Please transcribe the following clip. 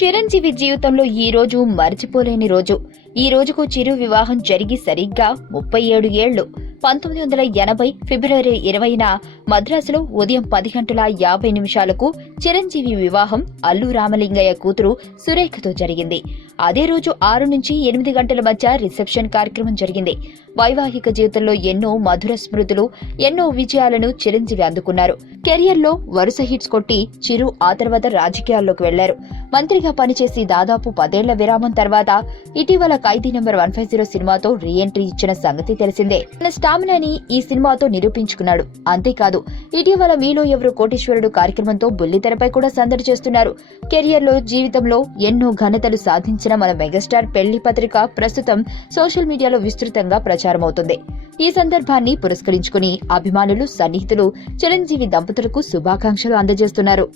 చిరంజీవి జీవితంలో ఈ రోజు మర్చిపోలేని రోజు. ఈ రోజుకు చిరు వివాహం జరిగి సరిగ్గా 37 ఏళ్లు. 1980 ఫిబ్రవరి 20న మద్రాసులో ఉదయం 10:50 చిరంజీవి వివాహం అల్లు రామలింగయ్య కూతురు సురేఖతో జరిగింది. అదే రోజు 6 నుంచి 8 గంటల మధ్య రిసెప్షన్ కార్యక్రమం జరిగింది. వైవాహిక జీవితంలో ఎన్నో మధుర స్మృతులు, ఎన్నో విజయాలను చిరంజీవి అందుకున్నారు. కెరియర్లో వరుస హిట్స్ కొట్టి చిరు ఆ తర్వాత రాజకీయాల్లోకి వెళ్లారు. మంత్రిగా పనిచేసి దాదాపు 10 ఏళ్ల విరామం తర్వాత ఇటీవల ఖైదీ నెంబర్ 150 సినిమాతో రీ ఎంట్రీ ఇచ్చిన సంగతి తెలిసిందే. తన స్టామినాని ఈ సినిమాతో నిరూపించుకున్నాడు. అంతేకాదు, ఇటీవల మీలో ఎవరు కోటీశ్వరుడు కార్యక్రమంతో బుల్లితెరపై కూడా సందడి చేస్తున్నారు. కెరియర్లో, జీవితంలో ఎన్నో ఘనతలు సాధించిన మన మెగాస్టార్ పెళ్లి పత్రిక ప్రస్తుతం సోషల్ మీడియాలో విస్తృతంగా ప్రచారమవుతుంది. ఈ సందర్భాన్ని పురస్కరించుకుని అభిమానులు, సన్నిహితులు చిరంజీవి దంపతులకు శుభాకాంక్షలు అందజేస్తున్నారు.